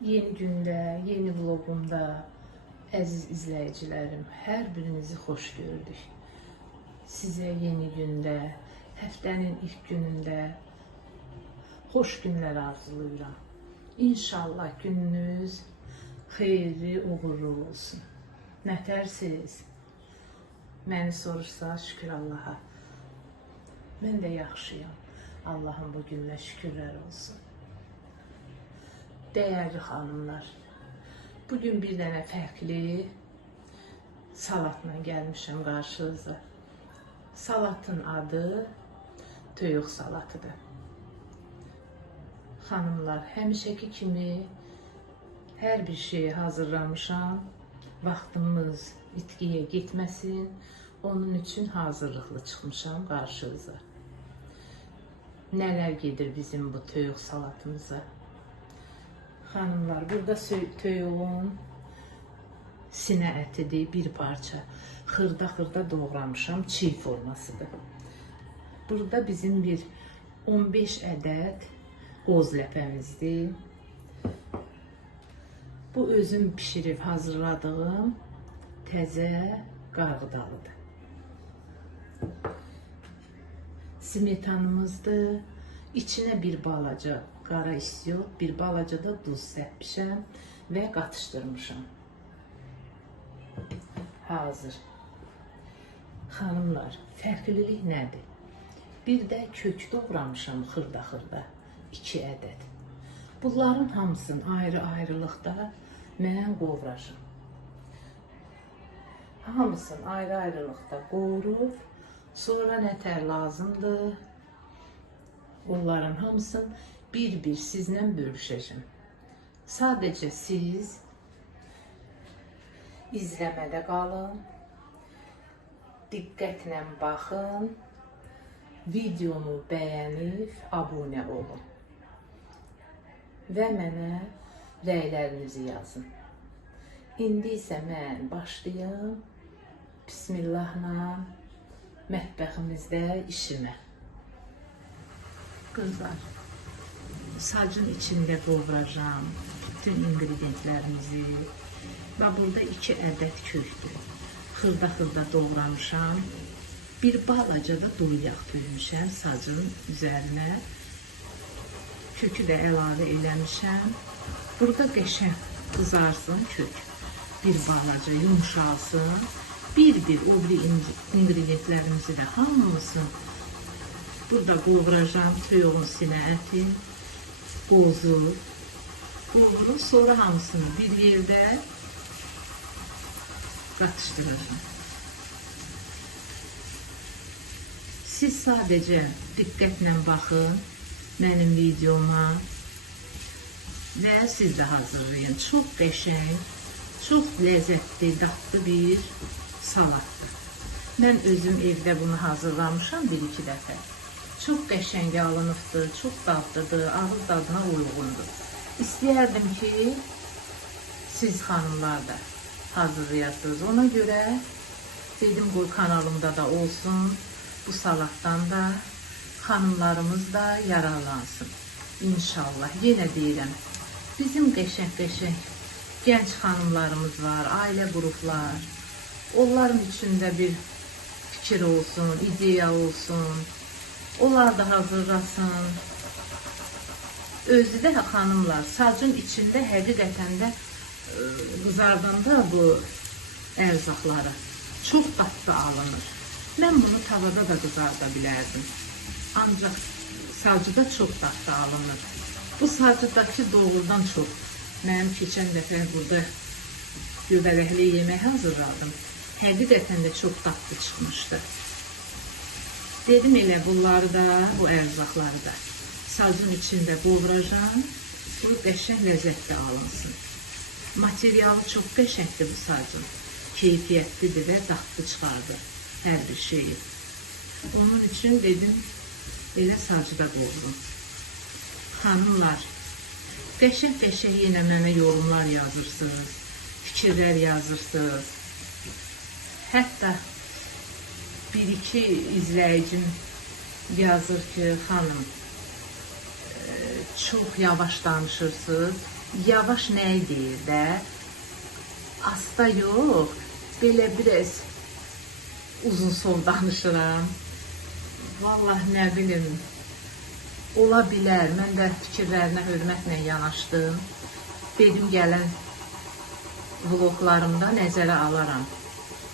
Yeni gündə, yeni vlogumda əziz izləyicilərim, hər birinizi xoş gördük. Sizə yeni gündə, həftənin ilk günündə xoş günlər arzulayıram. İnşallah gününüz xeyirli, uğurlu olsun. Nətərsiz? Məni sorursa, şükür Allaha. Mən də yaxşıyam. Allahın bu gününə şükürlər olsun. Dəyərli xanımlar, bugün bir dənə fərqli salatla gəlmişəm qarşınıza. Salatın adı toyuq salatıdır. Xanımlar, həmişəki kimi hər bir şeyi hazırlamışam. Vaxtımız itkiyə getməsin, onun üçün hazırlıqlı çıxmışam qarşınıza. Nələr gedir bizim bu toyuq salatımıza? Xanımlar, burada toyuğun sinə ətidir, bir parça. Xırda-xırda doğramışam, çiğ formasıdır. Burada bizim bir 15 ədəd qoz ləpəmizdir. Bu özüm pişirib hazırladığım təzə qarğıdalıdır. Smetanımızdır. İçinə bir balaca qara istiot, bir balaca da duz səpmişəm və qatışdırmışam. Hazır. Xanımlar, fərqlilik nədir? Bir də kök doğramışam xırda-xırda, 2 ədəd. Bunların hamısını ayrı-ayrılıqda mən qovracam. Hamısını ayrı-ayrılıqda qovurub, sonra nətər lazımdır, onların hamısını bir-bir sizlə bölüşəcəm. Sadəcə siz izləmədə qalın, diqqətlə baxın, videomu bəyənib abunə olun və mənə rəylərinizi yazın. İndi isə mən başlayım Bismillahla mətbəximizdə işimə. Qızlar, sacın içində qovuracam bütün ingredientlərimizi və burada 2 ədəd kökdür. Xırda-xırda doğramışam. Bir balaca da dolu yağ tökmüşəm sacın üzərinə. Kökü də əlavə eləmişəm. Burada qəşəng qızarsın kök. Bir balaca yumşalsın. Bir-bir o biri ingredientlərimizi də hamısını burada qovuracam. Toyuğun sinə əti, qozu qovurub, sonra hamısını bir yerdə qatışdıracam. Siz sadəcə diqqətlə baxın mənim videoma və siz də hazırlayın. Çox qəşəng, çox ləzzətli, dadlı bir salatdır. Mən özüm evdə bunu hazırlamışam 1-2 dəfə. Çox qəşəng alınıbdır, çox dadlıdır, ağız dadına uyğundur. İstəyərdim ki, siz xanımlar da hazırlayasınız. Ona görə dedim qoy kanalımda da olsun, bu salatdan da xanımlarımız da yararlansın. İnşallah, yenə deyirəm, bizim qəşəng gənc xanımlarımız var, ailə qruplar. Onların içində bir fikir olsun, ideya olsun. Onlar da hazırlasın. Özü də xanımlar, sacın içində həqiqətən də qızardanda bu ərzaqları çox dadlı alınır. Mən bunu tavada da qızarda bilərdim. Ancaq sacıda çox dadlı alınır. Bu sacıdakı doğrudan çox. Mənim keçən dəfə burada göbələkli yemək hazırladım. Həqiqətən də çox dadlı çıxmışdı. Dedim elə bunları da, bu ərzaqları da sacın içində qovuracam. Bu qəşəng ləzzətli alınsın. Materialı çox qəşəngdir bu sacın. Keyfiyyətlidir və dadlı çıxardır hər bir şeyi. Onun üçün dedim, elə sacıda qovurum. Xanımlar, qəşəng yenə mənə yorumlar yazırsınız, fikirlər yazırsınız. Hətta bir-iki izləyicim yazır ki, xanım, çox yavaş danışırsınız. yavaş nəyi deyir də, asta yox, belə biraz uzun son danışıram. Vallahi nə bilim, ola bilər, mən də fikirlərinə hörmətlə yanaşdım. Dedim, gələn vloglarımda nəzərə alaram.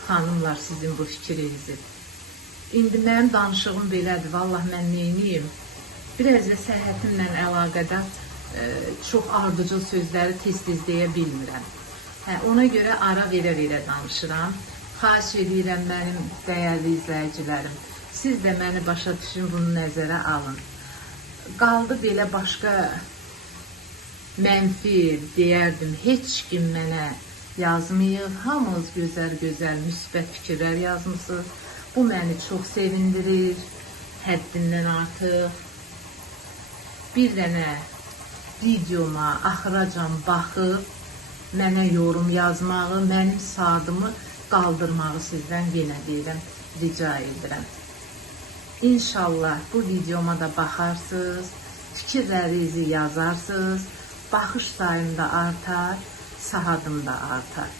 Xanımlar, sizin bu fikrinizi. İndi mənim danışığım belədir, vallahi mən neyniyim? Biraz da səhhətimlə əlaqədar çox ardıcıl sözləri tez-tez deyə bilmirəm. Ona görə ara verə-verə danışıram. Xahiş edirəm mənim dəyərli izləyicilərim. Siz də məni başa düşün, bunu nəzərə alın. Qaldı belə başqa mənfi deyərdim, heç kim mənə yazmayıb. Hamınız gözəl-gözəl, müsbət fikirlər yazmışsınız. Bu məni çox sevindirir, həddindən artıq. Bir dənə videoma axıracan baxıb, mənə yorum yazmağı, mənim saatımı qaldırmağı sizdən yenə deyirəm, rica edirəm. İnşallah bu videoma da baxarsınız, fikirlərinizi yazarsınız, baxış sayım da artar, sahadım da artar.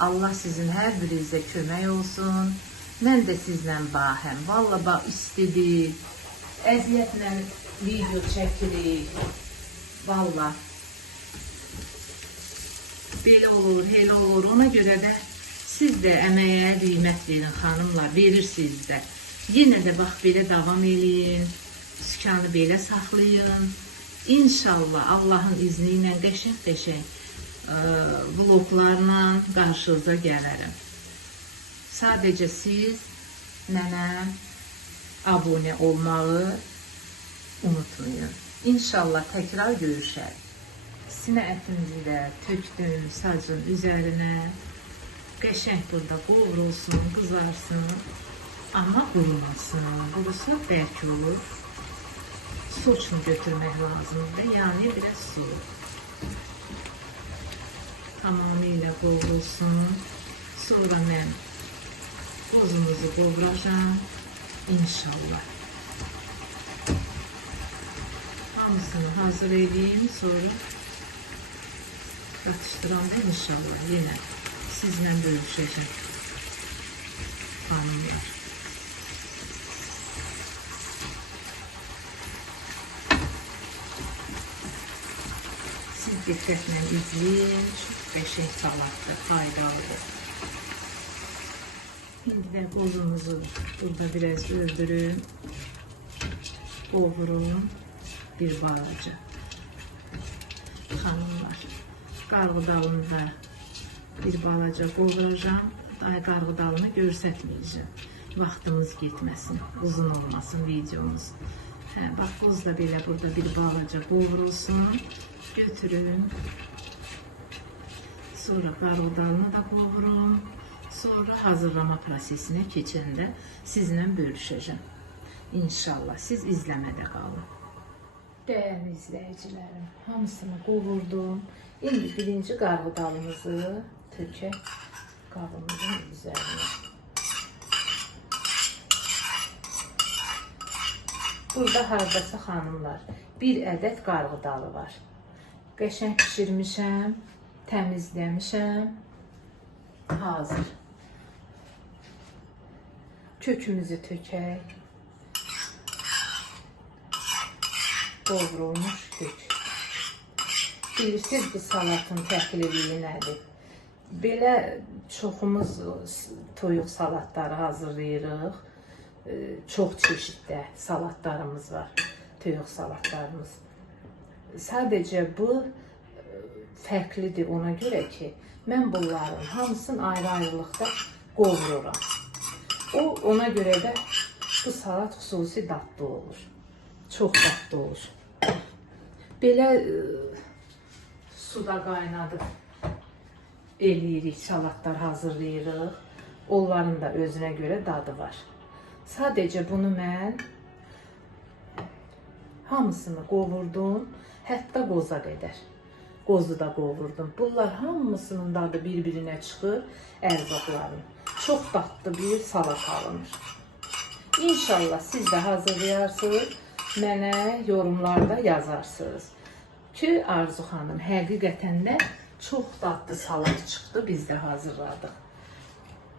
Allah sizin hər birinizə kömək olsun. Mən də sizlə bahəm. Valla bax istidir, əziyyətlə video çəkirik. Valla belə olur, elə olur. Ona görə də siz də əməyə qiymət verin xanımlar, verirsiniz də. Yenə də bax belə davam eləyin, sükanı belə saxlayın. İnşallah Allahın izni ilə qəşəng-qəşəng vloglarla qarşınıza gələrəm. Sadəcə siz mənə abunə olmağı unutmayın. İnşallah təkrar görüşər. Sinə ətimizi də tökdüm sacın üzərinə. Qəşəng burada qovrulsun, qızarsın. Amma qurumasın. Qurusa bərk olur. Soçunu götürmək lazımdır. Yəni biraz su. Tamamilə qovrulsun. Sonra mən qozumuzu qovuracam. İnşallah. Hamısını hazır edeyim. Sonra qatışdıranda inşallah yenə sizlə bölüşəcəm. Xanımlar. Siz diqqətlə izləyin. Çox qəşəng salatdır, faydalıdır. İndi də qozumuzu burada biraz öldürün. Qovurun. Bir balaca. Xanımlar. Qarğıdalını da bir balaca qovuracam. Ay qarğıdalını görsətməyəcəm. Vaxtımız getməsin, uzun olmasın videomuz. Bax, qoz da belə burada bir balaca qovurulsun. Götürün. Sonra qarğıdalını da qovurun. Sonra hazırlama prosesinə keçəndə sizlə bölüşəcəm. İnşallah siz izləmədə qalın. Dəyərli izləyicilərim, hamısını qovurdum. İndi birinci qarğıdalımızı tökək qabımızın üzərinə. Burada hardasa xanımlar, bir ədəd qarğıdalı var. Qəşəng pişirmişəm, təmizləmişəm, hazır. Kökümüzü tökək. Qovrulmuş kök. Bilirsiniz bu salatın təhliliyi nədir? Belə çoxumuz toyuq salatları hazırlayırıq. Çox çeşiddə salatlarımız var, toyuq salatlarımız. Sadəcə bu fərqlidir ona görə ki, mən bunların hamısını ayrı-ayrılıqda qovururam. Ona görə də bu salat xüsusi dadlı olur. Çox dadlı olur. Belə suda qaynadıb eləyirik, salatlar hazırlayırıq. Onların da özünə görə dadı var. Sadəcə bunu mən hamısını qovurdum, hətta qoza qədər. Qozu da qovurdum. Bunlar hamısının dadı bir-birinə çıxır, ərzaqların. Çox dadlı bir salat alınır. İnşallah siz də hazırlayarsınız, mənə yorumlarda yazarsınız. ki, Arzu xanım, həqiqətən də çox dadlı salat çıxdı, biz də hazırladıq.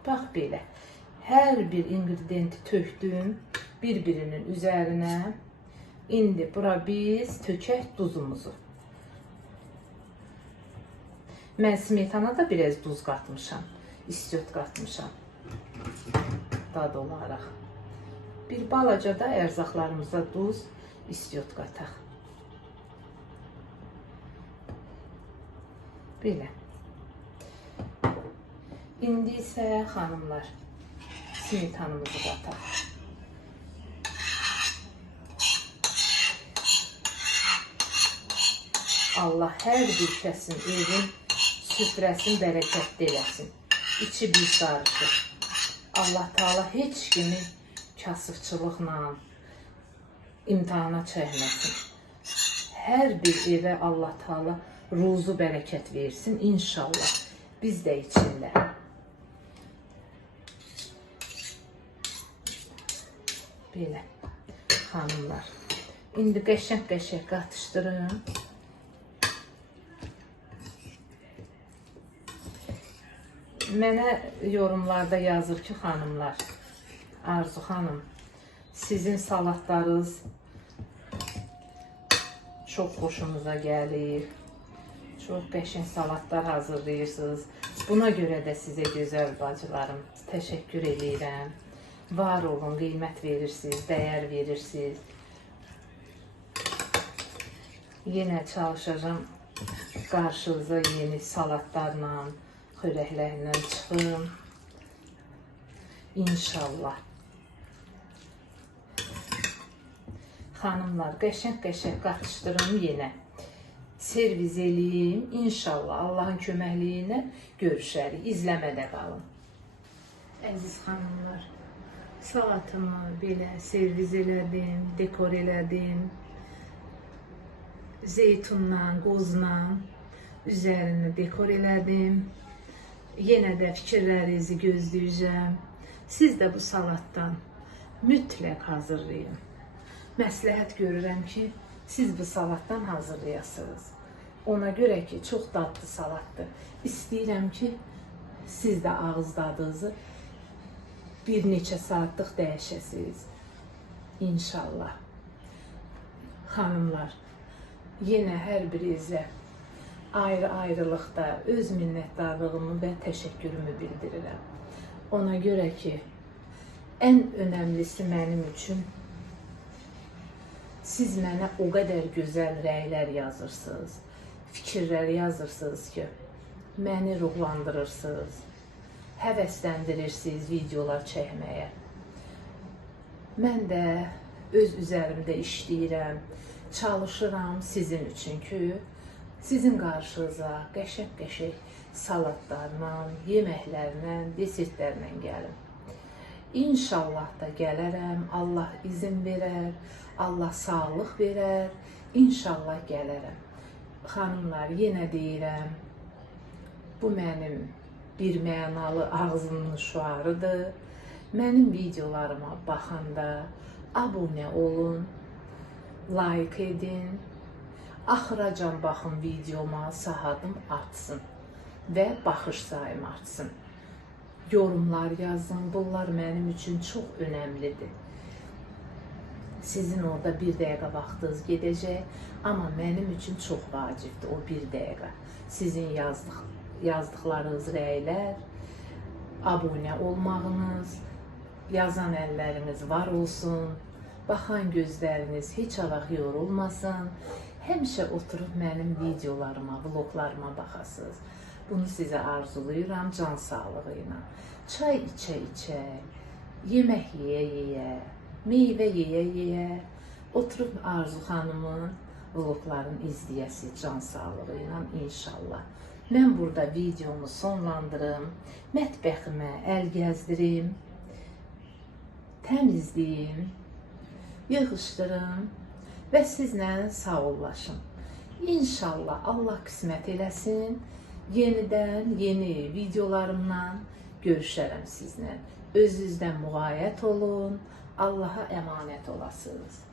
Bax belə, hər bir ingrediyenti tökdüm bir-birinin üzərinə. İndi bura biz tökək duzumuzu. Mən smetana da biraz duz qatmışam, istiot qatmışam dad olaraq. Bir balaca da ərzaqlarımıza duz, istiot qataq. Belə. İndi isə xanımlar, smetanımızı qataq. Allah hər bir kəsin evin süfrəsini bərəkətli eləsin. İçi bir qarışır. Allah Taala heç kimi kasıbçılıqla imtihana çəkməsin. Hər bir evə Allah Taala ruzu bərəkət versin inşallah. Biz də içində. Belə xanımlar. İndi qəşəng-qəşəng qatışdırın. Mənə yorumlarda yazır ki, xanımlar, Arzu xanım, sizin salatlarınız çox xoşumuza gəlir. Çox qəşəng salatlar hazırlayırsınız. Buna görə də sizə gözəl bacılarım, təşəkkür edirəm. Var olun, qiymət verirsiniz, dəyər verirsiniz. Yenə çalışacağım qarşınıza yeni salatlarla, xörəklərlə çıxım. İnşallah. Xanımlar, qəşəng-qəşəng qatışdırım yenə. Servis eləyim. İnşallah Allahın köməkliyi ilə görüşərik. İzləmədə qalın. Əziz xanımlar, salatımı belə servis elədim, dekor elədim. Zeytunla, qozla üzərini dekor elədim. Yenə də fikirlərinizi gözləyəcəm. Siz də bu salatdan mütləq hazırlayın. Məsləhət görürəm ki, siz bu salatdan hazırlayasınız. Ona görə ki, çox dadlı salatdır. İstəyirəm ki, siz də ağız dadınızı bir neçə saatlıq dəyişəsiniz. İnşallah. Xanımlar, yenə hər birinizə ayrı-ayrılıqda öz minnətdarlığımı və təşəkkürümü bildirirəm. Ona görə ki, ən önəmlisi mənim üçün siz mənə o qədər gözəl rəylər yazırsınız, fikirlər yazırsınız ki, məni ruhlandırırsınız, həvəsləndirirsiniz videolar çəkməyə. Mən də öz üzərimdə işləyirəm, çalışıram sizin üçün ki, sizin qarşınıza qəşəng-qəşəng salatlarla, yeməklərlə, desertlərlə gəlim. İnşallah da gələrəm, Allah izin verər, Allah sağlıq verər, inşallah gələrəm. Xanımlar, yenə deyirəm, bu mənim bir mənalı ağzımın şüarıdır. Mənim videolarıma baxanda abunə olun, like edin, axıracan baxın videoma, sahadım artsın və baxış sayım artsın. Yorumlar yazın, bunlar mənim üçün çox önəmlidir. Sizin orada bir dəqiqə vaxtınız gedəcək, amma mənim üçün çox vacibdir o bir dəqiqə. Sizin yazdıqlarınız rəylər, abunə olmağınız, yazan əlləriniz var olsun, baxan gözləriniz heç vaxt yorulmasın. Həmişə oturub mənim videolarıma, vloglarıma baxasınız. Bunu sizə arzulayıram can sağlığı ilə. Çay içə-içə, yemək yeyə-yeyə, meyvə yeyə-yeyə, oturub Arzu xanımın vloglarını izləyəsi can sağlığı ilə inşallah. Mən burada videomu sonlandırım, mətbəximə əl gəzdirim, təmizləyim, yığışdırım və sizlə sağollaşım. İnşallah Allah qismət eləsin, yenidən yeni videolarımla görüşərəm sizlə. Özünüzdən müğayət olun, Allaha əmanət olasınız.